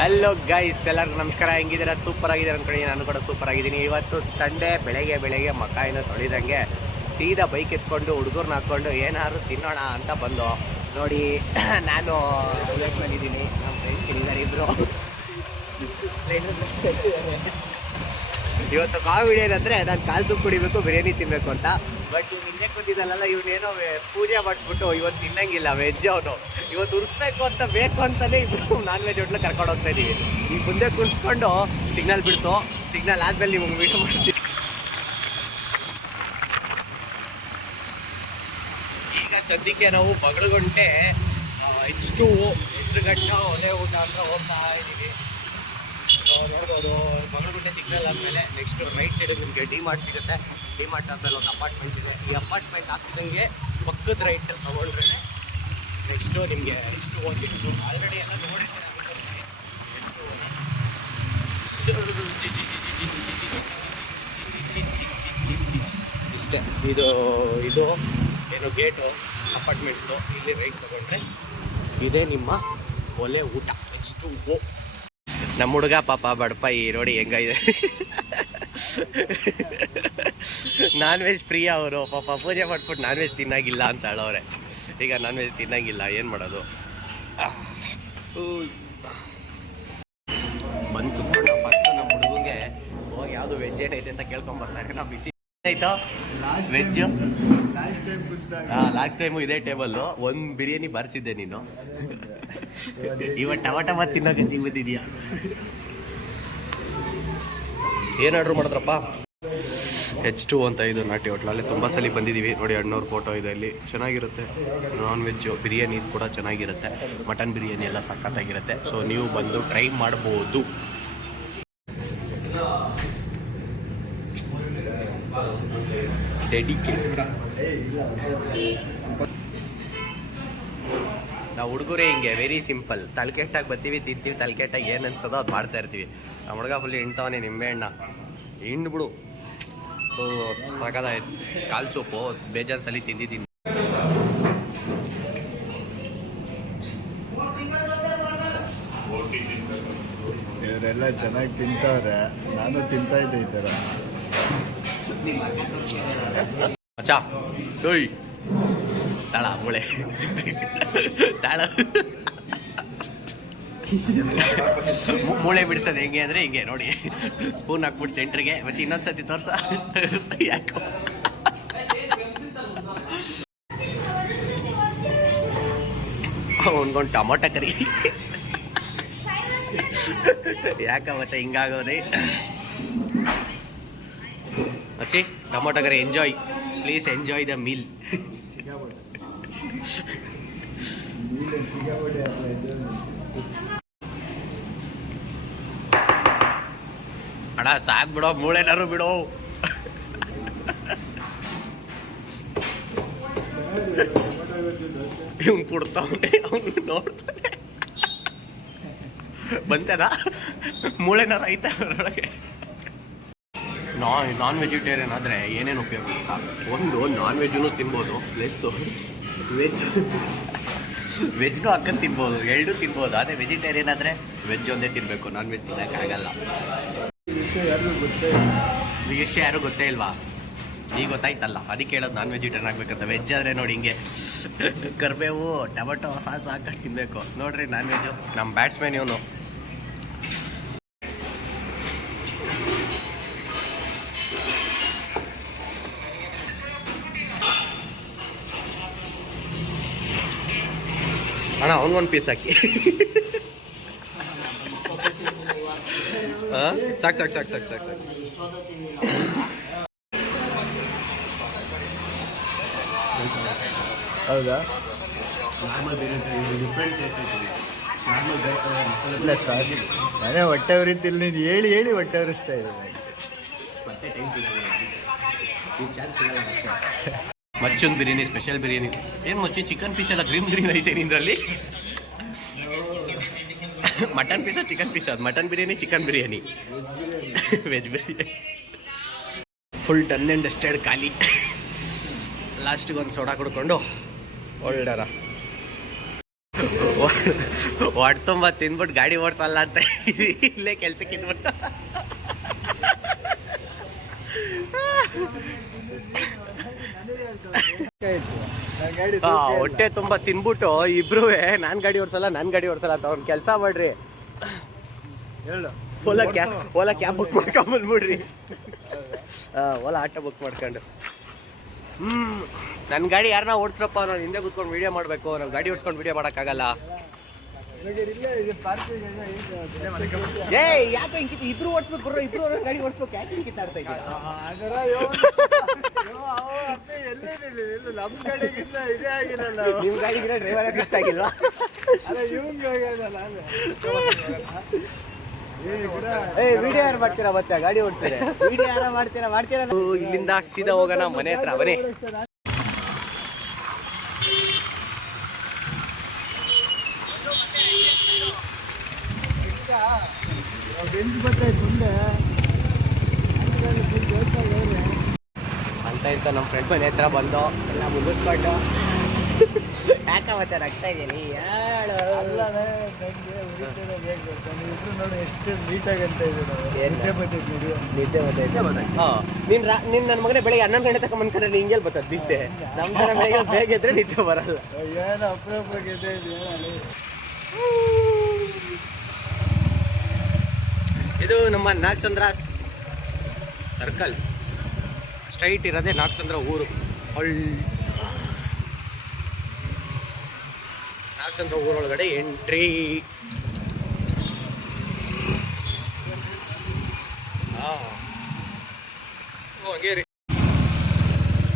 Hello guys, ಎಲ್ಲರಿಗೂ ನಮಸ್ಕಾರ. ಹೆಂಗಿದ್ದೀರಾ? Super ಆಗಿದ್ದಾರೆ ಅಂದ್ಕೊಳ್ಳಿ. ನಾನು ಕೂಡ ಸೂಪರ್ ಆಗಿದ್ದೀನಿ. ಇವತ್ತು ಸಂಡೇ ಬೆಳಗ್ಗೆ ಮಕಾಯಿನ ತೊಳಿದಂಗೆ ಸೀದಾ ಬೈಕ್ ಎತ್ಕೊಂಡು ಹುಡುಗರ್ನ ಹಾಕ್ಕೊಂಡು ಏನಾದ್ರು ತಿನ್ನೋಣ ಅಂತ ಬಂದು ನೋಡಿ. ನಾನು ಬಂದಿದ್ದೀನಿ, ನಮ್ಮ ಫ್ರೆಂಡ್ಸ್ ಇಲ್ಲಿದ್ದಾರೆ ಇಬ್ಬರು. ಇವತ್ತು ಕಾವಿಡ್ ಏನಂದರೆ ನಾನು ಕಾಲು ಸೂಪ್ ಕುಡಿಬೇಕು, ಬಿರಿಯಾನಿ ತಿನ್ನಬೇಕು ಅಂತ. ಬಟ್ ಇವ್ನು ಹಿಂದೆ ಕೂತಿದ್ದಲ್ಲ, ಇವನೇನೋ ಪೂಜೆ ಮಾಡಿಸ್ಬಿಟ್ಟು ಇವತ್ತು ತಿನ್ನಂಗಿಲ್ಲ. ವೆಜ್ ಅವನು ಇವತ್ತು ಉರಿಸ್ಬೇಕು ಅಂತ ಬೇಕು ಅಂತಲೇ ಇಬ್ಬರು ನಾನ್ ವೆಜ್ ಹೋಟ್ಲಿಗೆ ಕರ್ಕೊಂಡು ಹೋಗ್ತಾ ಇದ್ದೀವಿ. ಈಗ ಮುಂದೆ ಕುಣಿಸ್ಕೊಂಡು ಸಿಗ್ನಲ್ ಬಿಡ್ತು. ಸಿಗ್ನಲ್ ಆದಮೇಲೆ ನಿಮಗೆ ವೀಡಿಯೋ ಮಾಡ್ತೀವಿ. ಈಗ ಸದ್ಯಕ್ಕೆ ನಾವು ಬಗಳಗುಂಟೆ H2 ಹೆಸರುಘಟ್ಟ ಒಲೆ ಊಟ ಅಂತ ಹೋಗ್ತಾ ಇದ್ದೀವಿ. ನೋಡ್ಬೋದು, ಬಗಳಗುಂಟೆ ಸಿಗ್ನಲ್ ಆದಮೇಲೆ ನೆಕ್ಸ್ಟ್ ರೈಟ್ ಸೈಡ್ ನಿಮಗೆ ಡಿ-ಮಾರ್ಟ್ ಸಿಗುತ್ತೆ. ಡಿ-ಮಾರ್ಟ್ ಆದಮೇಲೆ ಒಂದು ಅಪಾರ್ಟ್ಮೆಂಟ್ಸ್ ಇದೆ. ಈ ಅಪಾರ್ಟ್ಮೆಂಟ್ ಹಾಕ್ದಂಗೆ ಪಕ್ಕದ ರೈಟ್ ತೊಗೊಂಡ್ರೆ ನೆಕ್ಸ್ಟು ನಿಮಗೆ H2O ಸಿಕ್ತು. ಆಲ್ರೆಡಿ ಎಲ್ಲ ನೋಡಿದ್ರೆ ಇಷ್ಟೇ. ಇದು ಏನು ಗೇಟು ಅಪಾರ್ಟ್ಮೆಂಟ್ಸ್ದು. ಇಲ್ಲಿ ರೈಟ್ ತೊಗೊಂಡ್ರೆ ಇದೇ ನಿಮ್ಮ ಒಲೆ ಊಟ H2O. ನಮ್ಮ ಹುಡುಗ ಪಾಪ ಬಡಪಾಯಿ ನೋಡಿ ಹೆಂಗಿದೆ. ನಾನ್ ವೆಜ್ ಪ್ರಿಯ ಅವರು. ಪಾಪ ಪೂಜೆ ಮಾಡ್ಬಿಟ್ಟು ನಾನ್ ವೆಜ್ ತಿನ್ನಾಗಿಲ್ಲ ಅಂತ ಹೇಳೋರೆ. ಈಗ ನಾನ್ ವೆಜ್ ತಿನ್ನಂಗಿಲ್ಲ, ಏನು ಮಾಡೋದು? ಬಂದು ಕುತ್ಕೊಂಡು ಫಸ್ಟು ನಮ್ಮ ಹುಡುಗಂಗೆ ಹೋಗಿ ಯಾವುದು ವೆಜ್ ಏನೈತೆ ಅಂತ ಕೇಳ್ಕೊಂಬರ್ತಾರೆ. ನಾವು ಬಿಸಿ ಆಯಿತು ವೆಜ್ಜು. ಲಾಸ್ಟ್ ಟೈಮು ಇದೇ ಟೇಬಲ್ಲು ಒಂದು ಬಿರಿಯಾನಿ ಬಾರಿಸಿದ್ದೆ ನೀನು. ಇವತ್ತು ಟಮಾಟ ತಿನ್ನೋಕೆ ಬಂದಿದ್ಯಾ? ಏನು ಆರ್ಡ್ರ್ ಮಾಡಿದ್ರಪ್ಪ? H2 ಅಂತ ಇದು ನಾಟಿ ಹೋಟ್ಲಲ್ಲಿ ತುಂಬ ಸಲ ಬಂದಿದ್ದೀವಿ ನೋಡಿ. ಅಣ್ಣವ್ರ ಫೋಟೋ ಇದೆ ಅಲ್ಲಿ. ಚೆನ್ನಾಗಿರುತ್ತೆ. ನಾನ್ ವೆಜ್ಜು ಬಿರಿಯಾನಿ ಕೂಡ ಚೆನ್ನಾಗಿರುತ್ತೆ. ಮಟನ್ ಬಿರಿಯಾನಿ ಎಲ್ಲ ಸಖತ್ತಾಗಿರುತ್ತೆ. ಸೊ ನೀವು ಬಂದು ಟ್ರೈ ಮಾಡ್ಬೋದು. ನಾವು ಹುಡುಗರೇ ಹಿಂಗೆ ವೆರಿ ಸಿಂಪಲ್. ತಲೆಕೆಟ್ಟಾಗಿ ಬರ್ತೀವಿ, ತಿಂತೀವಿ. ತಲೆಕೆಟ್ಟಾಗಿ ಏನು ಅನ್ಸೋದೋ ಅದು ಮಾಡ್ತಾ ಇರ್ತೀವಿ. ನಮ್ಮ ಹುಡುಗ ಫುಲ್ ಹಿಂಡ್ತಾವನೆ ನಿಂಬೆಹಣ್ಣ ಹಿಂಡ್ಬಿಡು. ಸೊ ಸಾಕಾದಾಯ್ತು. ಕಾಲು ಸೊಪ್ಪು ಬೇಜಾನ್ ಸಲ ತಿಂದಿದ್ದೀನಿ. ಇವರೆಲ್ಲ ಚೆನ್ನಾಗಿ ತಿಂತವ್ರೆ, ನಾನು ತಿಂತಾ ಇದ್ದೆ ಈ ಥರ. ಮಚ್ಚಾ ಓಯ್ ತಾಳ ಮೂಳೆ ತಾಳ ಮೂಳೆ ಬಿಡಿಸೋದು ಹೆಂಗೆ ಅಂದರೆ ಹಿಂಗೆ ನೋಡಿ. ಸ್ಪೂನ್ ಹಾಕ್ಬಿಟ್ಟು ಸೆಂಟ್ರಿಗೆ ಮಚ್ಚಿ ಇನ್ನೊಂದ್ಸತಿ ತೋರ್ಸ. ಯಾಕೋ ಒಂದ್ಕೊಂಡು ಟೊಮೊಟೊ ಕರಿ. ಯಾಕ ಮಚ್ಚ ಹಿಂಗಾಗೋದೆ? ಮಚ್ಚಿ tomato curry enjoy, please enjoy the meal. ಅಣ್ಣ ಸಾಕು ಬಿಡೋ, ಮೂಳೆನಾರು ಬಿಡೋ. ಇವ್ನು ಕೊಡ್ತಾವನೆ, ಅವ್ನು ನೋಡ್ತಾನೆ. ಬಂತದ ಮೂಳೆನಾರು ಐತ ಅದರೊಳಗೆ. ನಾನ್ ವೆಜಿಟೇರಿಯನ್ ಆದರೆ ಏನೇನು ಉಪಯೋಗ ಇಲ್ಲ. ಒಂದು ನಾನ್ ವೆಜ್ಜೂ ತಿನ್ಬೋದು, ಪ್ಲಸ್ಸು ವೆಜ್ನೂ ಹಾಕೊಂಡು ತಿನ್ಬೋದು, ಎರಡೂ ತಿನ್ಬೋದು. ಅದೇ ವೆಜಿಟೇರಿಯನ್ ಆದರೆ ವೆಜ್ ಒಂದೇ ತಿನ್ನಬೇಕು, ನಾನ್ ವೆಜ್ ತಿನ್ನೋಕ್ಕಾಗಲ್ಲ. ವಿಷಯ ಯಾರು ಗೊತ್ತೇ ಇಲ್ವಾ? ಈಗ ಗೊತ್ತಾಯ್ತಲ್ಲ, ಅದಕ್ಕೆ ಹೇಳೋದು ನಾನ್ ವೆಜಿಟೇರಿಯನ್ ಆಗಬೇಕಂತ. ವೆಜ್ ಆದರೆ ನೋಡಿ ಹಿಂಗೆ ಕರಿಬೇವು ಟೊಮೆಟೊ ಸಾಸು ಹಾಕೊಂಡು ತಿನ್ನಬೇಕು. ನೋಡ್ರಿ ನಾನ್ ವೆಜ್ಜು ನಮ್ಮ ಬ್ಯಾಟ್ಸ್ಮನ್ ಇವನು. ಅಣ್ಣ ಅವ್ನಿಗೊಂದು ಪೀಸ್ ಹಾಕಿ. ಸಾಕು ಸಾಕು ಸಾಕು ಸಾಕು ಸಾಕು ಸಾಕು. ಹೌದಾ? ಇಲ್ಲ ಸಾಕು, ನಾನೇ ಹೊಟ್ಟೆ ಉರಿತಿಲ್ಲ. ನೀನು ಹೇಳಿ ಹೇಳಿ ಹೊಟ್ಟೆ ಉರಿಸ್ತಾ ಇದ್ದೀನಿ. ಮಚ್ಚೊಂದು ಬಿರಿಯಾನಿ, ಸ್ಪೆಷಲ್ ಬಿರಿಯಾನಿ. ಏನು ಮಚ್ಚಿ ಚಿಕನ್ ಪೀಸ್ ಎಲ್ಲ ಗ್ರೀನ್ ಐತೆ ನಿಂದ್ರಲ್ಲಿ? Mutton piece chicken piece? ಅದು mutton biryani, chicken biryani, veg biryani. Full done and dusted ಖಾಲಿ. ಲಾಸ್ಟಿಗೆ ಒಂದು ಸೋಡಾ ಕುಡ್ಕೊಂಡು ಹೊಲ್ಡಾರ. ಹೊಟ್ಟೆ ತುಂಬ ತಿನ್ಬಿಟ್ಟು ಗಾಡಿ ಓಡಿಸಲ್ಲ ಅಂತ ಇಲ್ಲೇ ಕೆಲ್ಸಕ್ಕೆ ಇದ್ಬಿಟ್ಟು ಹೊಟ್ಟೆ ತುಂಬ ತಿನ್ಬಿಟ್ಟು ಇಬ್ರು ನಾನು ಗಾಡಿ ಓಡಿಸಲ್ಲ ಅಂತ ಅವ್ನು ಕೆಲಸ ಮಾಡ್ರಿ ಹೇಳು. ಓಲಾ ಕ್ಯಾಬ್ ಬುಕ್ ಮಾಡ್ಕೊಂಬಂದ್ಬಿಡ್ರಿ. ಓಲಾ ಆಟೋ ಬುಕ್ ಮಾಡ್ಕೊಂಡು ನನ್ನ ಗಾಡಿ ಯಾರನ್ನ ಓಡಿಸ್ರಪ್ಪ, ನಾನು ಹಿಂದೆ ಕೂತ್ಕೊಂಡು ವೀಡಿಯೋ ಮಾಡಬೇಕು, ನಾವು ಗಾಡಿ ಓಡಿಸ್ಕೊಂಡು ವೀಡಿಯೋ ಮಾಡೋಕ್ಕಾಗಲ್ಲ. ಯಾಕೆ ಹಿಂಗಿತ್ತು, ಇಬ್ರು ಓಡಿಸ್ಬೇಕು ಬರೋ, ಇಬ್ರು ಗಾಡಿ ಓಡಿಸ್ಬೇಕು, ಯಾಕೆ ಹಿಂಗೆ ಕಿತ್ತಾಡ್ತಾ ಇದ್ದೀರಾ? ನಮ್ಮ ಗಾಡಿಗಿಂತ ಇದೇ ಆಗಿರಲ್ಲ. ನಿಮ್ಮ ಗಾಡಿಗಿನ ಡ್ರೈವರ್ ಫಿಕ್ಸ್ ಆಗಿಲ್ವಾ? ಅಲ್ಲ ಇವಂಗೆ ವಿಡಿಯೋ ಯಾರು ಮಾಡ್ತೀರಾ, ಮತ್ತೆ ಗಾಡಿ ಓಡಿಸ್ತಾರೆ ವಿಡಿಯೋ ಯಾರ ಮಾಡ್ತೀರಾ? ಇಲ್ಲಿಂದ ಸೀದಾ ಹೋಗೋಣ ಮನೆ ಹತ್ರ. ಬನ್ನಿ. ಅಂತ ನಮ್ಮ ಫ್ರೆಂಡ್ ಮನೆ ಹತ್ರ ಬಂದು ಎಲ್ಲ ಮುಗಿಸ್ಕೊಂಡು ಯಾಕ ಮಚಾರ ಆಗ್ತಾ ಇದೀನಿ ಹೇಳು. ನೋಡಿ ಎಷ್ಟು ನೀಟಾಗಿ ಅಂತ ನಿದ್ದೆ ಬರ್ತೈತೆ. ನೀನ್ ನನ್ನ ಮಗನೇ ಬೆಳಿಗ್ಗೆ 11 ಗಂಟೆ ತಗೊಂಡ್ ಬಂದ್ಕೊಂಡ್ರೆ ನಿಂಗೆಲ್ ಬರ್ತದೆ ನಿದ್ದೆ? ನಮ್ಮ ತರ ಬೆಳಿಗ್ಗೆ ಬೇಗ ಇದ್ರೆ ನಿದ್ದೆ ಬರಲ್ಲ. ಏನು ಅಪರೂಪಕ್ಕೆ ಇದೆ. ಇದು ನಮ್ಮ ನಾಗಸಂದ್ರ ಸರ್ಕಲ್, ಸ್ಟ್ರೈಟ್ ಇರೋದೇ ನಾಗಸಂದ್ರ ಊರು. ನಾಗಸಂದ್ರ ಊರೊಳಗಡೆ ಎಂಟ್ರಿ.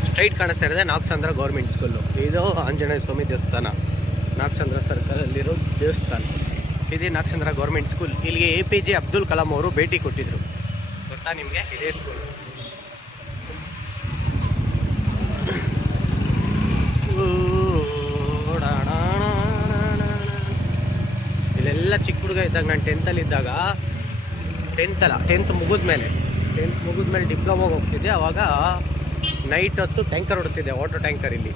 ಸ್ಟ್ರೈಟ್ ಕಾಣಿಸ್ತಾ ಇರೋದೇ ನಾಗಸಂದ್ರ ಗೌರ್ಮೆಂಟ್ ಸ್ಕೂಲು. ಇದು ಆಂಜನೇಯ ಸ್ವಾಮಿ ದೇವಸ್ಥಾನ, ನಾಗಸಂದ್ರ ಸರ್ಕಲಲ್ಲಿರೋ ದೇವಸ್ಥಾನ. ಇದೇ ನಾಗಸಂದ್ರ ಗೌರ್ಮೆಂಟ್ ಸ್ಕೂಲ್. ಇಲ್ಲಿಗೆ APJ ಅಬ್ದುಲ್ ಕಲಾಂ ಅವರು ಭೇಟಿ ಕೊಟ್ಟಿದ್ರು, ಗೊತ್ತಾ ನಿಮಗೆ? ಇದೇ ಸ್ಕೂಲ್. ಇಲ್ಲೆಲ್ಲ ಚಿಕ್ಕ ಹುಡುಗ ಇದ್ದಾಗ, ನಾನು 10th ಇದ್ದಾಗ, 10th ಮುಗಿದ್ಮೇಲೆ ಡಿಪ್ಲೊಮಾಗೆ ಹೋಗ್ತಿದ್ದೆ. ಅವಾಗ ನೈಟ್ ಹೊತ್ತು ಟ್ಯಾಂಕರ್ ಓಡಿಸ್ತಿದ್ದೆ, ವಾಟರ್ ಟ್ಯಾಂಕರ್. ಇಲ್ಲಿ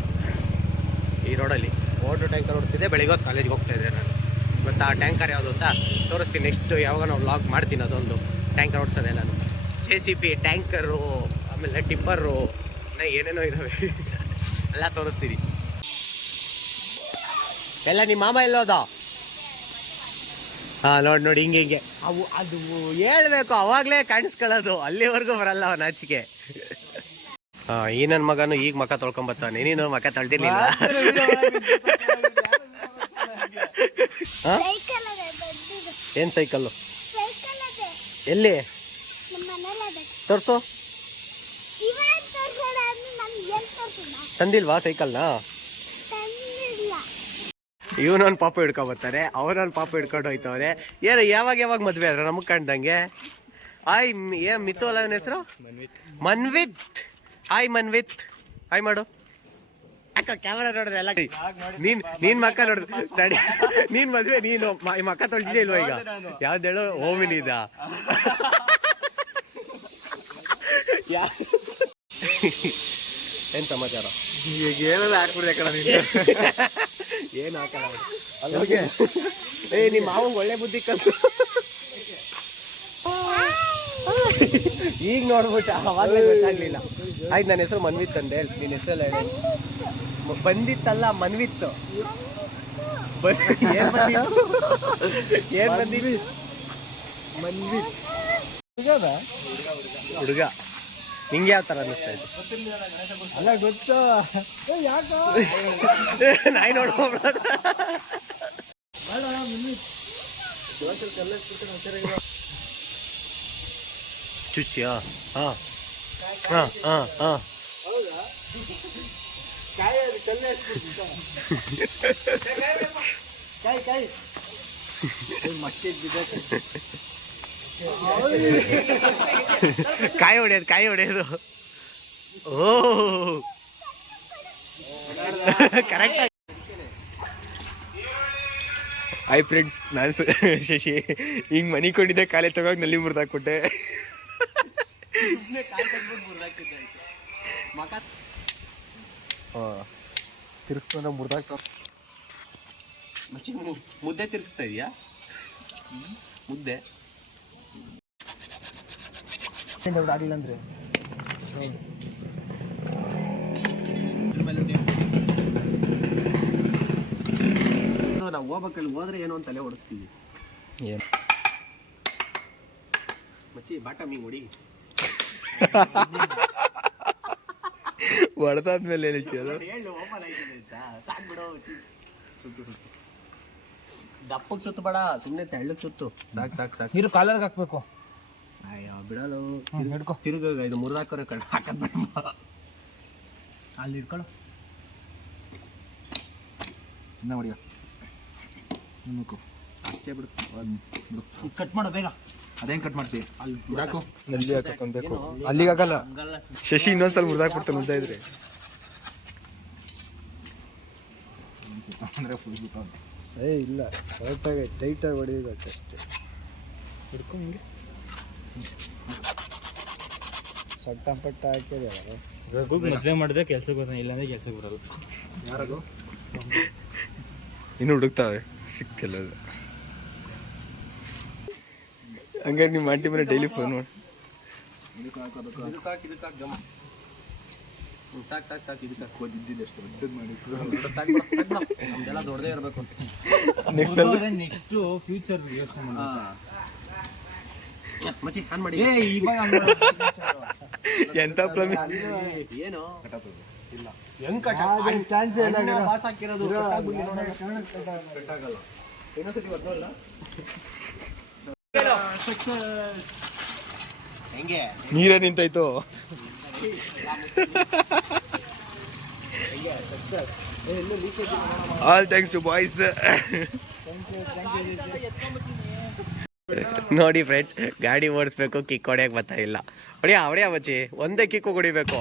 ಈ ರೋಡಲ್ಲಿ ವಾಟರ್ ಟ್ಯಾಂಕರ್ ಓಡಿಸ್ತಿದ್ದೆ. ಬೆಳಿಗ್ಗೆ ಹೊತ್ತು ಕಾಲೇಜ್ಗೆ ಹೋಗ್ತಾಯಿದ್ದೆ ನಾನು. ಮತ್ತು ಆ ಟ್ಯಾಂಕರ್ ಯಾವುದು ಅಂತ ತೋರಿಸ್ತೀನಿ. ನೆಕ್ಸ್ಟ್ ಯಾವಾಗ ನಾವು ವ್ಲಾಗ್ ಮಾಡ್ತೀನಿ ಅದೊಂದು ಟ್ಯಾಂಕರ್ ಓಡಿಸೋದೆ. ನಾನು JCB ಟ್ಯಾಂಕರು, ಆಮೇಲೆ ಟಿಪ್ಪರು, ಏನೇನೋ ಇದ್ದಾವೆ ಎಲ್ಲ ತೋರಿಸ್ತೀನಿ. ಎಲ್ಲ ನಿಮ್ಮ ಮಾಮ ಎಲ್ಲೋದ? ಹಾಂ, ನೋಡಿ ಹಿಂಗೆ ಅದು ಹೇಳ್ಬೇಕು, ಅವಾಗಲೇ ಕಾಣಿಸ್ಕೊಳ್ಳೋದು, ಅಲ್ಲಿವರೆಗೂ ಬರಲ್ಲ ಅವನ ಆಚಿಕೆ. ಈ ನನ್ನ ಮಗನು ಈಗ ಮಕ್ಕ ತೊಳ್ಕೊಂಬತ್ತಾನೆ, ನೀನು ಮಕ್ಕ ತೊಳ್ದಿರ್ಲಿಲ್ಲ. ಏನ್ ಸೈಕಲ್ಲು? ಎಲ್ಲಿ ತೋರ್ಸು. ತಂದಿಲ್ವಾ ಸೈಕಲ್ನ? ಇವನೊಂದು ಪಾಪ ಹಿಡ್ಕೊಂಬರ್ತಾರೆ, ಅವನೊಂದು ಪಾಪ ಹಿಡ್ಕೊಂಡು ಹೋಯ್ತವ್ರೆ. ಏನು ಯಾವಾಗ ಮದ್ವೆ ಆದ್ರೆ ನಮಗೆ ಕಂಡಂಗೆ? ಹಾಯ್, ಏನ್ ಮಿತು ಅಲ್ಲ ಅವನ ಹೆಸರು? ಮನ್ವಿತ್. ಹಾಯ್ ಮನ್ವಿತ್, ಹಾಯ್ ಮಾಡು. ಅಕ್ಕ ಕ್ಯಾಮರಾ ನೋಡಿದ್ರೆ ಎಲ್ಲ ನೀನ್ ಮಕ್ಕ ನೋಡಿದ್ ತಡಿ. ನೀನ್ ಮದ್ವೆ ನೀನು ಮಕ್ಕ ತೊಳ್ದಿದ್ದೆ ಇಲ್ವಾ ಈಗ? ಯಾವ್ದೇಳು? ಓಮಿನಿದ. ಏನ್ ಸಮಾಚಾರ? ಈಗ ಏನಾದ್ರು ಹಾಕ್ಬಿಡ್ದೆ ಕಣ ನೀನು. ಏನು ಹಾಕಲ್ಲ. ನಿಮ್ಮ ಮಾವಂಗೆ ಒಳ್ಳೆ ಬುದ್ಧಿ ಕಲ್ಸು. ಈಗ ನೋಡ್ಬಿಟ್ಟು ಅವಾಗಲೇ ಗೊತ್ತಾಗ್ಲಿಲ್ಲ. ಆಯ್ತು, ನನ್ನ ಹೆಸರು ಮನ್ವಿತ್ ಅಂದೆ. ನಿನ್ನ ಹೆಸರು ಬಂದಿತ್ತಲ್ಲ, ಮನ್ವಿತ್. ಏನ್ ಬಂದಿತ್ತು? ಮನ್ವಿತ್ ಹುಡುಗ. ನಿಂಗೆ ಯಾವ ಥರ ಅನ್ನಿಸ್ತಾ ಇತ್ತು? ಅಲ್ಲ ಗೊತ್ತು, ನಾಯಿ ನೋಡ್ಕೊಂಡ್ಬಿಡೋದು. ಚುಚ್ಚಿಯಾ? ಹಾಂ ಹಾಂ ಹಾಂ ಹಾಂ. ಕಾಯಿ ಹೊಡೆಯೋದು. ಓ ಕರೆಕ್ಟ್. ಹಾಯ್ ಫ್ರೆಂಡ್ಸ್, ನಾನು ಶಶಿ. ಹಿಂಗೆ ಮನೆ ಕೊಂಡಿದ್ದೆ, ಕಾಲೇ ತಗೋಗಿ ನಲ್ಲಿ ಮುರಿದಾಕ್ಬಿಟ್ಟೆ. ತಿರ್ಗಿಸ್ಕೊಂಡು ಮುರಿದಾಕ್ತ. ಮಚ್ಚಿ ಮುದ್ದೆ ತಿರುಗಿಸ್ತಾ ಇದೆಯಾ? ಮುದ್ದೆ ಆಗಿಲ್ಲ ಅಂದ್ರೆ ನಾವು ಹೋಗ್ಬೇಕಲ್ಲಿ ಹೋದ್ರೆ ಏನೋ ಅಂತ ತಲೆ ಹೊಡಿಸ್ತೀವಿ. ಏನು ಮಚ್ಚಿ ಬಾಟ ಮೀನ್ ಹೊಡಿ. ಹೊಡೆದಾದ್ಮೇಲೆ ಹೇಳ್ತಿ ಅದು ಹೇಳು ಓಪನ್ ಆಯ್ತದೆ ಅಂತ ಸಾಕು ಬಿಡೋ. ಸುತ್ತು ಸುತ್ತು ದಪ್ಪಕ್ಕೆ ಸುತ್ತು ಬೇಡ, ಸುಮ್ಮನೆ ತೆಳ್ಳಗೆ ಸುತ್ತು. ಸಾಕು ಸಾಕು ಸಾಕು. ನೀರು ಕಾಲರ್ಗೆ ಹಾಕ್ಬೇಕು. ಅಯ್ಯೋ ಬಿಡಲು ಹಿಡ್ಕೊ. ತಿರುಗ ಇದು ಮುರಿದಾಕೋರೆ ಕಡೆ ಹಾಕದ್ ಬೇಡ. ಅಲ್ಲಿ ಇಟ್ಕೊಳ್ಳೋ. ಇನ್ನ ಹೊಡಿಯೋ. ನಿಮ್ಮಕು ಅಷ್ಟೇ ಬಿಡು. ಕಟ್ ಮಾಡೋ ಬೇಗ. ಅದೇನು ಕಟ್ ಮಾಡ್ತೀವಿ? ಅಲ್ಲಿ ಬಿಡಾಕು. ನಲ್ಲಿ ಹಾಕೊಂಡ್ಬೇಕು. ಅಲ್ಲಿಗೆ ಆಗಲ್ಲ ಶಶಿ, ಇನ್ನೊಂದ್ಸಲ ಮುರಿದಾಕ್ಬಿಡ್ತಾನೆ ಉದ್ದ ಇದ್ರೆ. ಅಂದರೆ ಫುಲ್ ಬಿಟ್ಟು ಇಲ್ಲ, ಕರೆಕ್ಟಾಗಿ ಟೈಟಾಗಿ ಹೊಡಿಬೇಕು ಅಷ್ಟೇ. ಹಿಡ್ಕೊ ಹಿಂಗೆ. ಸೊಟ್ಟ ಪಟ್ಟ ಹಾಕಿದೆ. ರಘು ಮದುವೆ ಮಾಡಿದ್ರೆ ಕೆಲ್ಸಕ್ಕೆ ಬರ್ತಾನೆ, ಇಲ್ಲಾಂದ್ರೆ ಕೆಲ್ಸಕ್ಕೆ ಬರಲ್ಲ. ಯಾರಾಗು ಇನ್ನು ಹುಡುಕ್ತಾವೆ, ಸಿಕ್ತಿಲ್ಲ ಅದು. ಹಂಗಾರೆ ನಿಮ್ಮ ಆಂಟಿ ಮನೆ ಡೈಲಿ ಫೋನ್ ಮಾಡಿ. ಇದಕ್ಕೆ ಗಮ. ಸಾಕು ಸಾಕು ಸಾಕು. ಇದಕ್ಕೆ ಓದಿದ್ದಿದ್ದಷ್ಟು ದೊಡ್ಡದು ಮಾಡಿ ನಮ್ದೆಲ್ಲ ದೊಡ್ಡದೇ ಇರಬೇಕು ಅಂತ. ನೆಕ್ಸ್ಟ್ ಅಲ್ಲ ನೆಕ್ಸ್ಟು ಫ್ಯೂಚರ್ ಯೋಚನೆ ಮಾಡಿ. ಮಚ್ಚಿ ಆನ್ ಮಾಡಿ. ಎಂತ ಪ್ಲಮ್ ಏನು ಇಲ್ಲ ಹೆಂಗ್ ಚಾನ್ಸ್ ಪಾಸ್ ಹಾಕಿರೋದು ಕಟ್ಟಾಗಲ್ಲ. ಇನ್ನೊಂದ್ಸತಿ ಬರ್ದಲ್ಲ ಹೆಂಗೆ ನೀರೇ ನಿಂತಾಯ್ತು. All thanks to boys. ನೋಡಿ ಫ್ರೆಂಡ್ಸ್, ಗಾಡಿ ಓಡಿಸ್ಬೇಕು, ಕಿಕ್ ಹೊಡಿಯಕ್ಕೆ ಬರ್ತಾ ಇಲ್ಲ. ಹೊಡಿಯಾ ಹೊಡಿಯಾ ಬಚ್ಚಿ, ಒಂದೇ ಕಿಕ್ಕು ಹೊಡಿಬೇಕು.